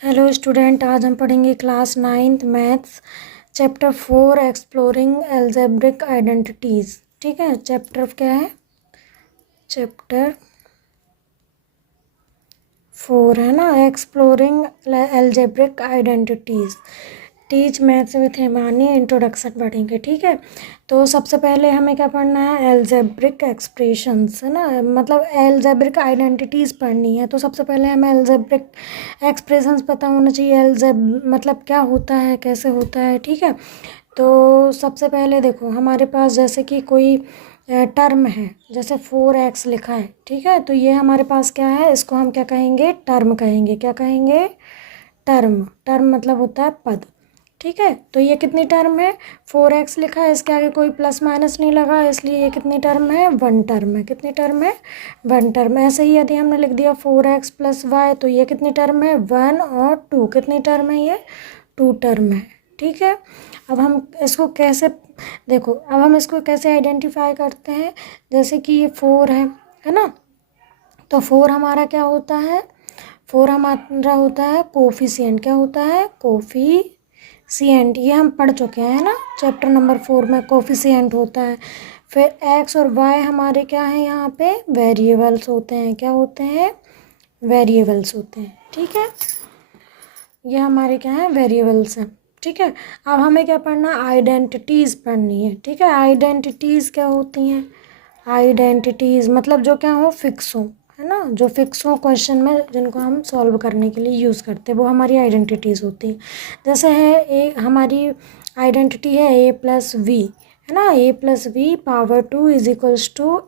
Hello student, आज हम पढ़ेंगे class 9th maths chapter 4 exploring algebraic identities. ठीक है, चैप्टर क्या है? चैप्टर 4 है ना, exploring algebraic identities. Teach maths with Himani introduction पढ़ेंगे। ठीक है, तो सबसे पहले हमें क्या पढ़ना है? एल्जेब्रिक एक्सप्रेशंस, है ना, मतलब एल्जेब्रिक आइडेंटिटीज़ पढ़नी है। तो सबसे पहले हमें एल्जेब्रिक एक्सप्रेशंस पता होना चाहिए। मतलब क्या होता है, कैसे होता है। ठीक है, तो सबसे पहले देखो, हमारे पास जैसे कि कोई टर्म है, जैसे 4x लिखा है। ठीक है, तो ये हमारे पास क्या है? इसको हम क्या कहेंगे? टर्म कहेंगे। क्या कहेंगे? टर्म। टर्म मतलब होता है पद। ठीक है, तो ये कितनी टर्म है? 4x लिखा है, इसके आगे कोई प्लस माइनस नहीं लगा, इसलिए ये कितनी टर्म है? 1 टर्म है। कितनी टर्म है? 1 टर्म। ऐसे ही यदि हमने लिख दिया 4x + y, तो ये कितनी टर्म है? 1 और 2। कितनी टर्म है ये? 2 टर्म है। ठीक है, अब हम इसको कैसे देखो, अब हम इसको कैसे आइडेंटिफाई करते हैं? जैसे कि ये 4 है ना, तो 4 हमारा क्या होता है? 4 हमारा होता है कोफिशिएंट। क्या होता है? कोफिशिएंट। ये हम पढ़ चुके हैं ना, चैप्टर नंबर 4 में कोफिशिएंट होता है। फिर x और y हमारे क्या हैं? यहाँ पे वेरिएबल्स होते हैं। क्या होते हैं? वेरिएबल्स होते हैं। ठीक है, ये हमारे क्या है? वेरिएबल्स हैं। ठीक है, अब हमें क्या पढ़ना? आइडेंटिटीज़ पढ़नी है। ठीक है, आइडेंटिटीज़ क्या होती हैं? आइडेंटिटीज़ मतलब जो क्या हो? फिक्स हो, है ना, जो फिक्स हो क्वेश्चन में, जिनको हम सॉल्व करने के लिए यूज़ करते हैं, वो हमारी आइडेंटिटीज़ होती हैं। जैसे है एक हमारी आइडेंटिटी है a+v, है ना, a+v⁴ a⁴2 = a⁴2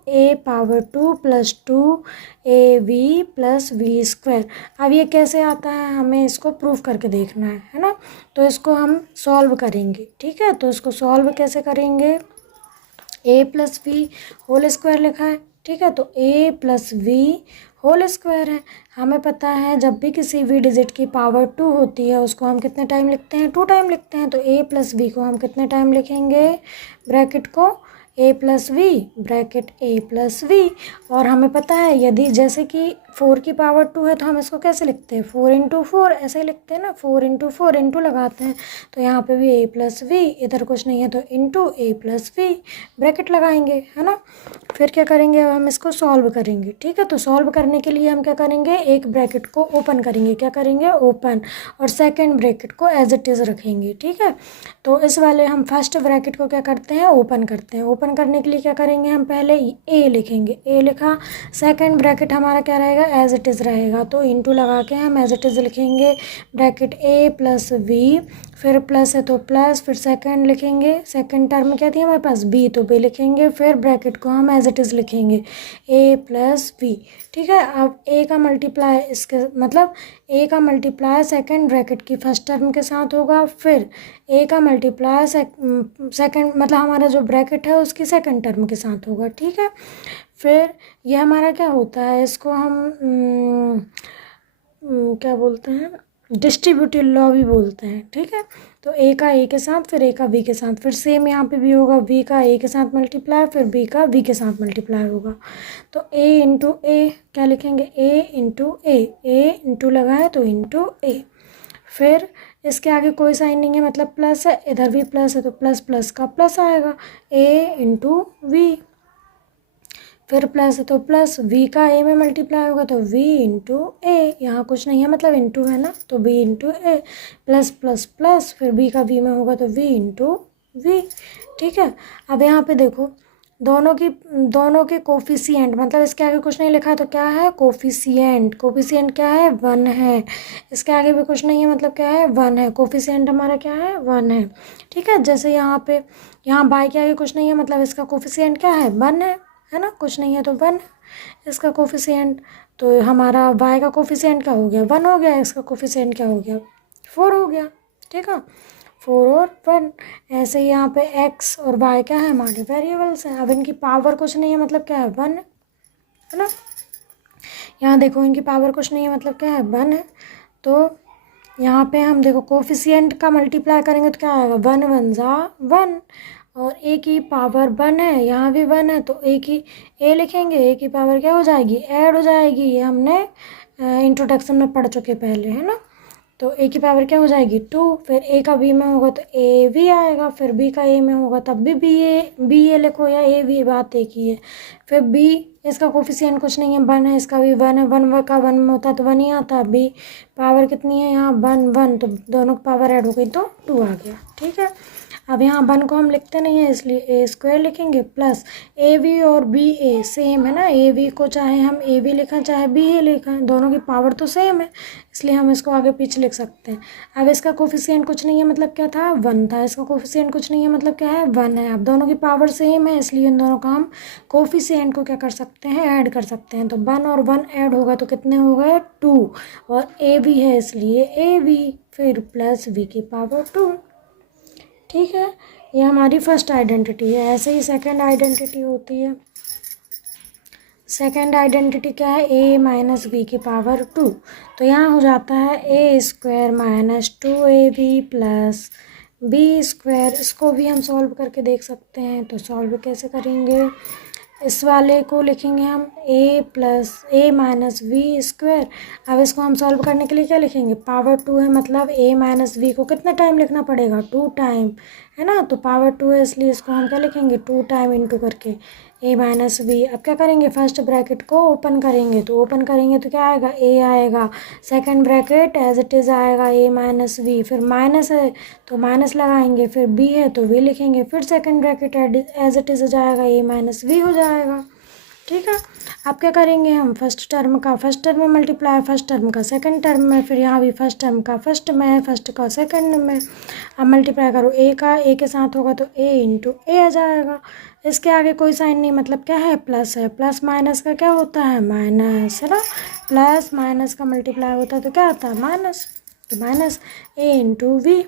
+ 2ab + v²। अब ये कैसे आता है? हमें इसको प्रूफ करके देखना है ना, तो इसको हम सॉल्व करेंगे। ठीक है, तो इसको सॉल्व कैसे करेंगे? a+v² लिखा है। ठीक है, तो a+v² है। हमें पता है जब भी किसी भी डिजिट की पावर 2 होती है, उसको हम कितने टाइम लिखते हैं? 2 टाइम लिखते हैं। तो a+v को हम कितने टाइम लिखेंगे? ब्रैकेट को a+v, ब्रैकेट a+v। और हमें पता है यदि जैसे कि 4 की पावर 2 है, तो हम इसको कैसे लिखते हैं? 4 × 4 ऐसे ही लिखते हैं ना, 4 × 4 इंटू लगाते हैं। तो यहाँ पे भी a+v, इधर कुछ नहीं है तो इंटू a+v, ब्रैकेट लगाएंगे, है ना। फिर क्या करेंगे? अब हम इसको सॉल्व करेंगे। ठीक है, तो सॉल्व करने के लिए हम क्या करेंगे? एक ब्रैकेट को ओपन करेंगे। क्या करेंगे? ओपन। और सेकंड ब्रैकेट को एज इट इज़ रखेंगे। ठीक है, तो इस वाले हम फर्स्ट ब्रैकेट को क्या करते हैं? ओपन करते हैं। ओपन करने के लिए क्या करेंगे? हम पहले a लिखेंगे। a लिखा, सेकंड ब्रैकेट हमारा क्या रहेगा? एज इट इज़ रहेगा, तो इंटू लगा के हम एज इट इज़ लिखेंगे ब्रैकेट a+v, फिर प्लस है तो प्लस, फिर सेकंड लिखेंगे, सेकंड टर्म क्या थी हमारे पास? b, तो b लिखेंगे, फिर ब्रैकेट को हम एज इट इज़ लिखेंगे a+v। ठीक है, अब a का मल्टीप्लाई इसके मतलब a का मल्टीप्लाई सेकंड ब्रैकेट की फर्स्ट टर्म के साथ होगा, फिर a का मल्टीप्लाई सेकंड मतलब हमारा जो ब्रैकेट है उसकी सेकंड टर्म के साथ होगा। ठीक है, फिर ये हमारा क्या होता है? इसको हम क्या बोलते हैं? डिस्ट्रीब्यूटिव लॉ भी बोलते हैं। ठीक है, तो a का a के साथ, फिर a का b के साथ, फिर सेम यहाँ पे भी होगा, b का a के साथ मल्टीप्लाई, फिर b का b के साथ मल्टीप्लाई होगा। तो a × a क्या लिखेंगे? a इंटू लगा है तो इंटू a। फिर इसके आगे कोई साइन नहीं है, मतलब प्लस है, इधर भी प्लस है तो प्लस प्लस का प्लस आएगा, a × v। फिर प्लस है तो प्लस, v का a में मल्टीप्लाई होगा तो v × a, यहाँ कुछ नहीं है मतलब इंटू है ना, तो v × a, plus plus plus, फिर b का v में होगा तो v × v। ठीक है, अब यहाँ पे देखो, दोनों के कोफिशिएंट, मतलब इसके आगे कुछ नहीं लिखा तो क्या है? कोफिशिएंट। कोफिशिएंट क्या है? 1 है। इसके आगे भी कुछ नहीं है, मतलब क्या है? 1 है। कोफिशिएंट हमारा क्या है? 1 है। ठीक है, जैसे यहाँ बाई के आगे कुछ नहीं है, मतलब इसका कोफिशिएंट क्या है? 1 है ना, कुछ नहीं है तो 1 इसका कोफिशिएंट। तो हमारा y का कोफिशिएंट क्या हो गया? 1 हो गया। इसका कोफिशिएंट क्या हो गया? 4 हो गया। ठीक है, 4 और 1। ऐसे ही यहाँ पे x और y क्या है? हमारे वेरिएबल्स हैं। अब इनकी पावर कुछ नहीं है, मतलब क्या है? 1 है ना। यहाँ देखो, इनकी पावर कुछ नहीं है, मतलब क्या है? 1 है। तो यहाँ पे हम देखो कोफिशिएंट का मल्टीप्लाई करेंगे तो क्या आएगा? 1 × 1 = 1, और a की पावर 1 है, यहाँ भी 1 है, तो a लिखेंगे, a की पावर क्या हो जाएगी? ऐड हो जाएगी। ये हमने इंट्रोडक्शन में पढ़ चुके पहले, है ना। तो ए की पावर क्या हो जाएगी 2, फिर ए का बी में होगा तो ए वी आएगा, फिर बी का ए में होगा तब भी बी ए लिखो या ए वी, बात एक ही है। फिर बी, इसका कोफिशिएंट कुछ नहीं है, 1 है, इसका भी 1 है, 1 का 1 में होता है तो 1 ही आता है। बी पावर कितनी है यहाँ 1 1, तो दोनों की पावर ऐड हो गई तो 2 आ गया, ठीक है। अब यहाँ 1 को हम लिखते नहीं है इसलिए ए स्क्वायर लिखेंगे, प्लस ए वी और बी ए सेम है ना, ए वी को चाहे हम ए वी लिखें चाहे बी ए लिखें, दोनों की पावर तो सेम है, इसलिए हम इसको आगे पीछे लिख सकते हैं। अब इसका कोफिशिएंट कुछ नहीं है मतलब क्या था 1 था, इसका कोफिशिएंट कुछ नहीं है मतलब क्या है 1 है। अब दोनों की पावर सेम है इसलिए इन दोनों का हम कोफिशिएंट को क्या कर सकते हैं ऐड कर सकते हैं। तो 1 और 1 ऐड होगा तो कितने हो गए 2, और ए वी है इसलिए ए वी, फिर प्लस वी की पावर 2, ठीक है। ये हमारी फर्स्ट आइडेंटिटी है। ऐसे ही सेकंड आइडेंटिटी होती है। सेकंड आइडेंटिटी क्या है ए माइनस बी की पावर 2, तो यहाँ हो जाता है a square minus 2ab plus b square. इसको भी हम सॉल्व करके देख सकते हैं, तो सॉल्व कैसे करेंगे, इस वाले को लिखेंगे हम ए माइनस वी स्क्वायर। अब इसको हम सॉल्व करने के लिए क्या लिखेंगे, पावर 2 है मतलब ए माइनस वी को कितना टाइम लिखना पड़ेगा 2 टाइम, है ना, तो पावर 2 है इसलिए इसको हम क्या लिखेंगे 2 टाइम इंटू करके ए माइनस वी। अब क्या करेंगे, फर्स्ट ब्रैकेट को ओपन करेंगे, तो ओपन करेंगे तो क्या आएगा ए आएगा, second bracket as it is आएगा ए माइनस वी, फिर माइनस है तो माइनस लगाएंगे, फिर बी है तो वी लिखेंगे, फिर second bracket as it is जाएगा ए माइनस वी हो जाएगा, ठीक है। अब क्या करेंगे हम, फर्स्ट टर्म का फर्स्ट टर्म में मल्टीप्लाई, फर्स्ट टर्म का सेकंड टर्म में, फिर यहाँ भी फर्स्ट टर्म का फर्स्ट में, फर्स्ट का सेकंड में। अब मल्टीप्लाई करो ए का ए के साथ होगा तो ए इंटू ए आ जाएगा। इसके आगे कोई साइन नहीं मतलब क्या है प्लस है, प्लस माइनस का क्या होता है माइनस, है ना, प्लस माइनस का मल्टीप्लाई होता है तो क्या आता है माइनस, तो माइनस ए इंटू वी,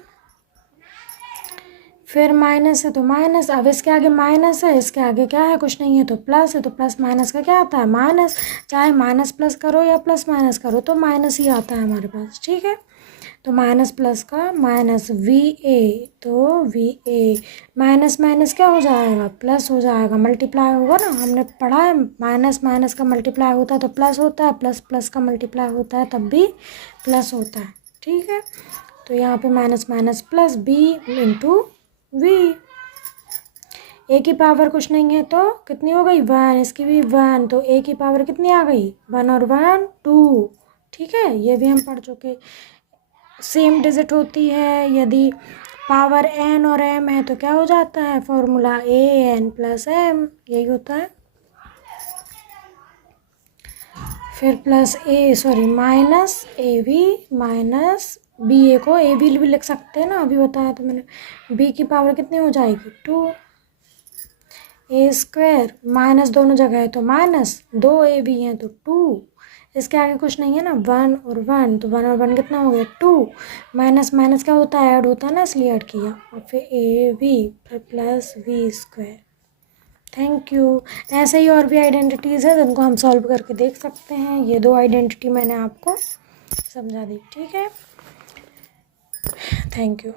फिर माइनस है तो माइनस। अब इसके आगे माइनस है, इसके आगे क्या है कुछ नहीं है तो प्लस है, तो प्लस माइनस का क्या आता है माइनस, चाहे माइनस प्लस करो या प्लस माइनस करो तो माइनस ही आता है हमारे पास, ठीक है। तो माइनस प्लस का माइनस वी ए, तो वी ए माइनस माइनस क्या हो जाएगा प्लस हो जाएगा, मल्टीप्लाई होगा ना, हमने पढ़ा है माइनस माइनस का मल्टीप्लाई होता है तो प्लस होता है, प्लस प्लस का मल्टीप्लाई होता है तब भी प्लस होता है, ठीक है। तो यहाँ पे minus minus plus b into v, a की पावर कुछ नहीं है तो कितनी हो गई 1, इसकी भी 1, तो ए की पावर कितनी आ गई 1 और 1 2, ठीक है। ये भी हम पढ़ चुके। सेम डिजिट होती है, यदि पावर n और m है तो क्या हो जाता है formula a n plus m, यही होता है। फिर plus minus a v minus b a को ए बी भी लिख सकते हैं ना, अभी बताया तो मैंने। बी की पावर कितनी हो जाएगी 2, ए स्क्वायर माइनस दोनों जगह है तो माइनस, 2 ए बी हैं तो 2, इसके आगे कुछ नहीं है ना 1 और 1, तो 1 और 1 कितना हो गया 2, माइनस माइनस क्या होता है ऐड होता है ना इसलिए ऐड किया, और फिर ए वी फिर plus b square. Thank you. ऐसे ही और भी आइडेंटिटीज़ है जिनको हम सॉल्व करके देख सकते हैं। ये 2 आइडेंटिटी मैंने आपको समझा दी, ठीक है। Thank you.